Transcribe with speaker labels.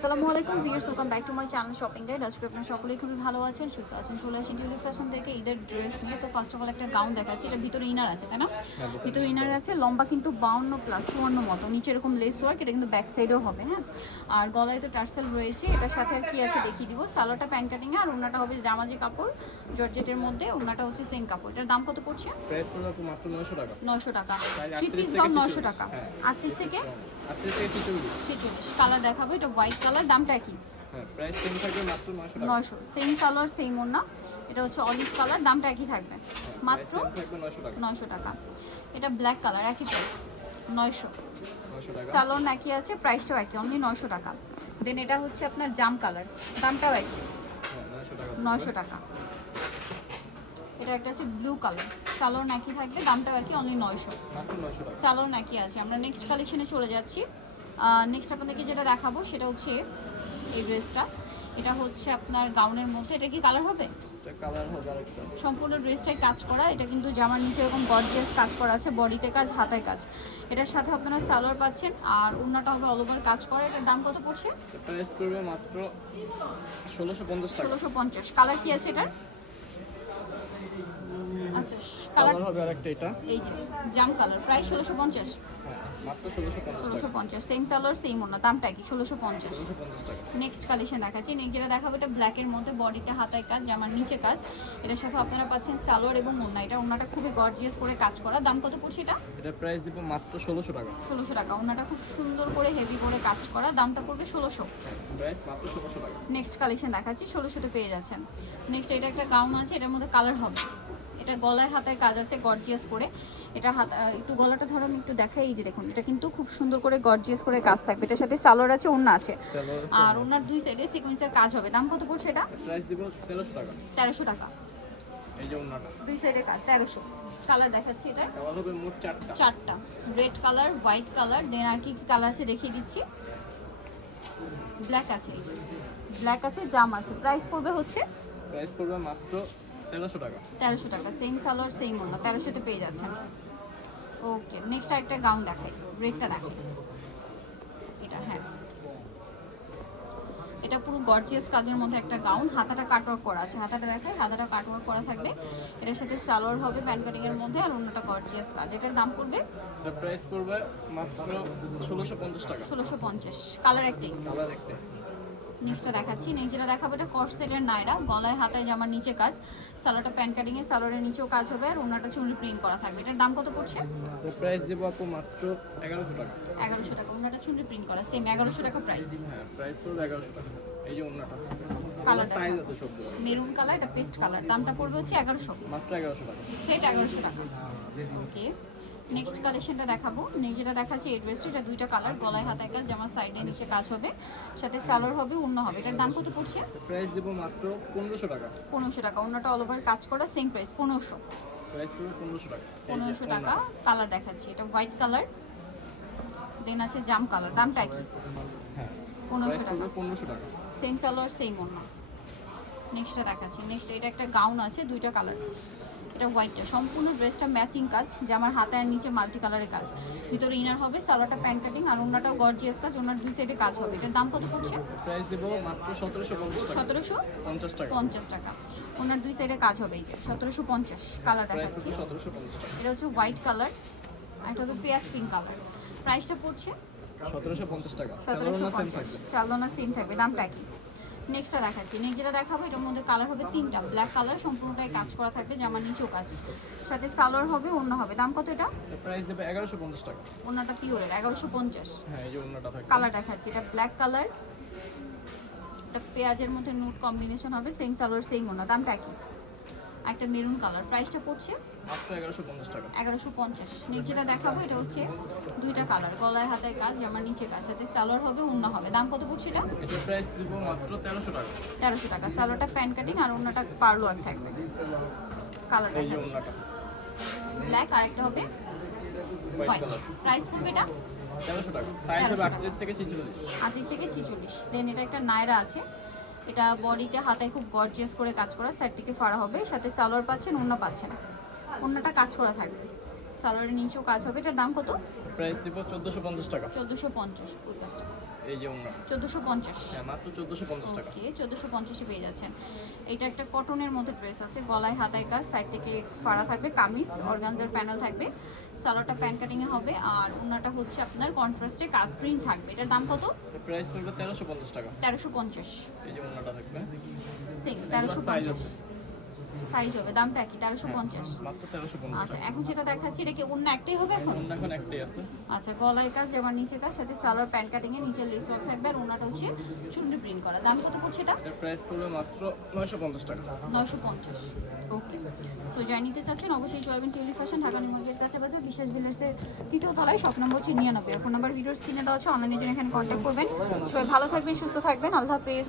Speaker 1: আসসালামু আলাইকুম viewers welcome back to my channel shopping guide আজকে আপনারা সকলেই খুবই ভালো আছেন সুস্থ আছেন চলে আসেন টিউলি ফ্যাশন থেকে ঈদের ড্রেস নিয়ে। তো ফার্স্ট অফ অল একটা গাউন দেখাচ্ছি এটা ভিতরে ইনার আছে তাই না? ভিতরে ইনার আছে লম্বা কিন্তু বাউন্ন প্লাস চুয়ান্ন মতো নিচে এরকম লেস ওয়ার্ক এটা কিন্তু ব্যাক সাইডেও হবে হ্যাঁ? আর গলায় তো টার্সেল রয়েছে এটার সাথে আর কি আছে দেখিয়ে দিব সালোয়ারটা প্যান্ট কাটিং আর ওনাটা হবে জামাজি কাপড় জর্জেটের মধ্যে ওনাটা হচ্ছে সেম কাপড়। এটার দাম কত পড়ছে?
Speaker 2: নয়শো টাকা।
Speaker 1: থ্রি পিস দাম নয়শো টাকা।
Speaker 2: হ্যাঁ।
Speaker 1: আটত্রিশ থেকে?
Speaker 2: ছেচল্লিশ।
Speaker 1: কালার দেখাবো এটা হোয়াইট কালার দামটা কি?
Speaker 2: হ্যাঁ নয়শো
Speaker 1: সেম সালোয়ার সেম এটা হচ্ছে অলিভ কালার দামটা একই থাকবে। মাত্র
Speaker 2: নয়শো টাকা।
Speaker 1: এটা ব্ল্যাক কালার একই প্রাইস নয়শো। একই আছে প্রাইসটাও একই অনলি নয়শো টাকা। দেন এটা হচ্ছে আপনার জাম কালার দামটাও একই।
Speaker 2: হ্যাঁ নয়শো টাকা।
Speaker 1: এটা একটা আছে ব্লু কালার সালোয়ার একই থাকবে দামটাও একই অনলি নয়শো। সালোয়ার একই আছে। আমরা নেক্সট কালেকশনে চলে যাচ্ছি। নেক্সট আপনাদেরকে যেটা দেখাবো সেটা হচ্ছে এই ড্রেসটা এটা হচ্ছে আপনার গাউনের মধ্যে। এটা কি কালার হবে? সম্পূর্ণ ড্রেসটাই কাজ করা। এটা কিন্তু জামার নিচে এরকম গর্জিয়াস কাজ করা আছে বডিতে কাজ হাতায় কাজ। এটার সাথে আপনারা সালোয়ার পাচ্ছেন আর ওড়নাটা হবে অল ওভার কাজ করা। এটার দাম কত পড়ছে?
Speaker 2: প্রাইস পড়বে মাত্র ষোলোশো পঞ্চাশ টাকা।
Speaker 1: ষোলোশো পঞ্চাশ। কালার কি আছে এটার? আচ্ছা কালার
Speaker 2: কালার হবে আরেকটা এটা।
Speaker 1: এই যে জাম কালার প্রায় ষোলোশো পঞ্চাশ।
Speaker 2: হ্যাঁ মাত্র ষোলোশো পঞ্চাশ
Speaker 1: ষোলোশো
Speaker 2: টাকা
Speaker 1: পঞ্চাশ সেম সালোয়ার সেম ওড়না দামটা কি ষোলোশো পঞ্চাশ।
Speaker 2: ষোলোশো পঞ্চাশ টাকা।
Speaker 1: নেক্সট কালেকশন দেখাচ্ছি নেক্সট যেটা দেখাবো এটা ব্ল্যাকের মধ্যে বডিতে হাতায় কাজ জামার নিচে কাজ। এটার সাথে আপনারা পাচ্ছেন সালোয়ার এবং ওড়না। এটা ওড়নাটা খুবই গর্জিয়াস করে কাজ করা। দাম কত পড়ছে এটা?
Speaker 2: এটা প্রাইস দিব মাত্র ষোলোশো টাকা।
Speaker 1: ষোলোশো টাকা। ওনাটা খুব সুন্দর করে হেভি করে কাজ করা। দামটা পড়বে ষোলোশো।
Speaker 2: প্রাইস মাত্র ষোলোশো টাকা।
Speaker 1: নেক্সট কালেকশন দেখাচ্ছি ষোলোশোতে পেয়ে যাচ্ছেন। নেক্সট এটা একটা গাউন আছে এটার মধ্যে কালার হবে। এটা গলায় হাতায় কাজ আছে গর্জিয়াস করে। এটা হাত একটু গলাটা ধরো আমি একটু দেখাই এই যে দেখুন এটা কিন্তু খুব সুন্দর করে গর্জিয়াস করে কাজ থাকবে। এটার সাথে সালোয়ার আছে ওড়না আছে। আর ওনার দুই সাইডে সিকোয়েন্সের কাজ হবে। দাম কত পড়ছে এটা?
Speaker 2: প্রাইস দিব তেরোশো টাকা।
Speaker 1: তেরোশো টাকা।
Speaker 2: এই যে ওনাটা
Speaker 1: দুই সাইডে কাজ তেরোশো। কালার দেখাচ্ছি এটা।
Speaker 2: হবে মোট চারটা।
Speaker 1: চারটা। Red colour white colour then আর কি কালার আছে দেখিয়ে দিচ্ছি। ব্ল্যাক আছে এই যে। ব্ল্যাক আছে জাম আছে। প্রাইস পড়বে হচ্ছে?
Speaker 2: প্রাইস পড়বে মাত্র তেরোশো টাকা।
Speaker 1: সেম সালোয়ার সেম ওনা তেরোশোতে পেয়ে যাচ্ছেন। ওকে নেক্সট একটা গাউন দেখাই রেডটা দেখাই। এটা হ্যাঁ। এটা পুরো গর্জিয়াস কাজের মধ্যে একটা গাউন হাতাটা কাটওয়ার্ক করা আছে। হাতাটা দেখায় হাতাটা কাটওয়ার্ক করা থাকবে এটার সাথে সালোয়ার হবে প্যান্ট কাটিং এর মধ্যে আর অন্যটা গর্জিয়াস কাজ। এটার দাম পড়বে?
Speaker 2: প্রাইস পড়বে মাত্র ষোলোশো পঞ্চাশ টাকা।
Speaker 1: ষোলোশো পঞ্চাশ। কালার একটাই
Speaker 2: কালার একটা
Speaker 1: নেক্সটটা দেখাচ্ছি। নেক্সট যেটা দেখাবো এটা কর্সেটের নাইরা। গলায় হাতায় জামার নিচে কাজ। সালোয়ারটা প্যান্ট কাটিং এ সালোয়ারের নিচেও কাজ হবে আর ওনাটা চুড়ি প্রিন্ট করা থাকবে। এটার দাম কত পড়ছে?
Speaker 2: প্রাইস দেবো আপু মাত্র এগারোশো টাকা।
Speaker 1: এগারোশো টাকা। ওনাটা চুড়ি প্রিন্ট করা সেম এগারোশো টাকা প্রাইস
Speaker 2: হ্যাঁ প্রাইস পড়বে এগারোশো টাকা। এই যে অন্যটা
Speaker 1: কালার
Speaker 2: সাইজ আছে সবগুলো।
Speaker 1: মেরুন কালার এটা পেস্ট কালার দামটা পড়বে হচ্ছে এগারোশো।
Speaker 2: মাত্র এগারোশো টাকা।
Speaker 1: সেট এগারোশো টাকা। ওকে নেক্সট কালেকশনটা দেখাবো। যেটা দেখাচ্ছি এই ড্রেসটা এটা দুইটা কালার গলায় হাতায় কাজ জামার সাইডে নিচে কাজ হবে সাথে সালোয়ার হবে অন্য হবে। এটার দাম কত পড়ছে?
Speaker 2: প্রাইস দেবো মাত্র পনেরোশো টাকা।
Speaker 1: পনেরোশো টাকা। অন্যটা অল ওভার কাজ করা সেম প্রাইস পনেরোশো।
Speaker 2: প্রাইস পড়বে পনেরোশো টাকা। এই যে
Speaker 1: পনেরোশো
Speaker 2: অন্য।
Speaker 1: টাকা কালার দেখাচ্ছি। এটা হোয়াইট কালার দেন আছে জাম কালার দামটা কি
Speaker 2: হ্যাঁ।
Speaker 1: পনেরোশো
Speaker 2: প্রাইস
Speaker 1: টাকা।
Speaker 2: পড়বে পনেরোশো টাকা।
Speaker 1: সেম সালোয়ার সেম অন্য নেক্সটটা দেখাচ্ছি। নেক্সট এটা একটা গাউন আছে দুইটা কালার এটা হোয়াইটটা সম্পূর্ণ ড্রেসটা ম্যাচিং কাজ যে আমার হাতে আর নিচে মাল্টি কালারের কাজ। ভিতরে ইনার হবে সালোয়ারটা প্যান্ট কাটিং আর অন্যটাও গর্জিয়াস কাজ ওনার দুই সাইডে কাজ হবে। এটার দাম কত পড়ছে?
Speaker 2: প্রাইস দেবো মাত্র সতেরোশো পঞ্চাশ টাকা।
Speaker 1: সতেরোশো
Speaker 2: পঞ্চাশ টাকা।
Speaker 1: পঞ্চাশ টাকা। ওনার দুই সাইডে কাজ হবে এই যে সতেরোশো পঞ্চাশ কালার
Speaker 2: প্রাইস
Speaker 1: দেখাচ্ছি। এটা হচ্ছে হোয়াইট কালার আর এটা হবে পেঁয়াজ পিঙ্ক কালার প্রাইসটা পড়ছে?
Speaker 2: সতেরোশো পঞ্চাশ টাকা।
Speaker 1: সতেরোশো
Speaker 2: সেম
Speaker 1: পঞ্চাশ।
Speaker 2: থাকবে।
Speaker 1: সেম থাকবে দামটা কি নেক্সটটা দেখাচ্ছি। নেক্সট যেটা দেখাবো এটার মধ্যে কালার হবে তিনটা। ব্ল্যাক কালার সম্পূর্ণটাই কাজ করা থাকবে জামার নিচেও কাজ। সাথে সালোয়ার হবে অন্য হবে। দাম কত এটা?
Speaker 2: প্রাইস দেবে এগারোশো পঞ্চাশ টাকা।
Speaker 1: ওন্নাটা পিওরের এগারোশো পঞ্চাশ।
Speaker 2: হ্যাঁ এই যে ওন্নাটা থাকবে।
Speaker 1: কালার দেখাচ্ছি। এটা ব্ল্যাক কালার এটা পেঁয়াজের মধ্যে নুট কম্বিনেশন হবে সেম সালোয়ার সেম ওন্না দামটা কি? একটা মেরুন কালার। প্রাইসটা পড়ছে
Speaker 2: এগারোশো পঞ্চাশ
Speaker 1: যেটা দেখাবো এটা হচ্ছে দুইটা কালার গলায় হাতায় কাজ আমার নিচে কাজ। সাথে সালোয়ার হবে অন্য হবে। দাম কত পড়ছে এটা?
Speaker 2: তেরোশো টাকা।
Speaker 1: সালোয়ারটা প্যান কাটিং আর অন্যটা পার্লো আর থাকবে। কালার
Speaker 2: এই যে
Speaker 1: দেখাচ্ছি।
Speaker 2: অন্যটা
Speaker 1: ব্ল্যাক আর একটা হবে প্রাইস পড়বে এটা?
Speaker 2: তেরোশো টাকা। সাইজ হবে
Speaker 1: 1300 টাকা।
Speaker 2: আটত্রিশ থেকে ছিচল্লিশ।
Speaker 1: আটত্রিশ থেকে ছিচল্লিশ। দেন এটা একটা নায়রা আছে। এটা বডিটা হাতে খুব গর্জিয়াস করে কাজ করা সাইড থেকে ফাড়া হবে, সাথে সালোয়ার পাচ্ছেন অন্য পাচ্ছেন অন্যটা কাজ করা থাকবে। সালোয়ারের নিচেও কাজ হবে। এটার দাম কত?
Speaker 2: প্রাইস দিব চোদ্দোশো পঞ্চাশ টাকা।
Speaker 1: চোদ্দোশো পঞ্চাশ ওই
Speaker 2: এই যে
Speaker 1: চোদ্দোশো পঞ্চাশ।
Speaker 2: হ্যাঁ মাত্র চোদ্দোশো পঞ্চাশ টাকা।
Speaker 1: ওকে চোদ্দোশো পঞ্চাশে পেয়ে যাচ্ছেন। এটা একটা কটনের মধ্যে ড্রেস আছে গলায় হাতায় কাজ সাইড থেকে ফাড়া থাকবে কামিজ অর্গানজার প্যানেল থাকবে। সালোয়ারটা প্যান কাটিংয়ে হবে আর ওনাটা হচ্ছে আপনার কন্ট্রাস্টে কাট প্রিন্ট থাকবে। এটার দাম কত?
Speaker 2: প্রাইস পড়বে তেরোশো পঞ্চাশ টাকা।
Speaker 1: তেরোশো পঞ্চাশ।
Speaker 2: এই যে ওনাটা থাকবে।
Speaker 1: সিং তেরোশো
Speaker 2: সাইজ
Speaker 1: হবে দামটা কি তেরোশো পঞ্চাশ।
Speaker 2: মাত্র তেরোশো পঞ্চাশ
Speaker 1: আচ্ছা এখন যেটা দেখাচ্ছি এটা কি অন্য একটাই হবে এখন?
Speaker 2: ওনার এখন একটাই আছে।
Speaker 1: আচ্ছা গলায় কাজ আবার নিচে কাজ সাথে সালোয়ার প্যান্ট কাটিং এ নিচে লেস ওয়ার্ক থাকবে আর ওনাটা হচ্ছে চুন্ডি প্রিন্ট করা। দাম কত পড়ছে এটা?
Speaker 2: প্রাইস পড়বে মাত্র নয়শো পঞ্চাশ টাকা।
Speaker 1: নয়শো পঞ্চাশ। ওকে সো যাই নিতে চাচ্ছেন অবশ্যই চলবেন টিউলি ফ্যাশন ঢাকা নিমন্ত্রের কাছে বাজার বিশেষ বিল্ডার্সের তৃতীয় তলায় শপ নম্বর হচ্ছে নিরানব্বই। আর ফোন নাম্বার ভিডিওর স্ক্রিনে দেওয়া আছে অনলাইনের জন্য এখানে কন্ট্যাক্ট করবেন। সবাই ভালো থাকবেন সুস্থ থাকবেন আল্লাহ হাফেজ।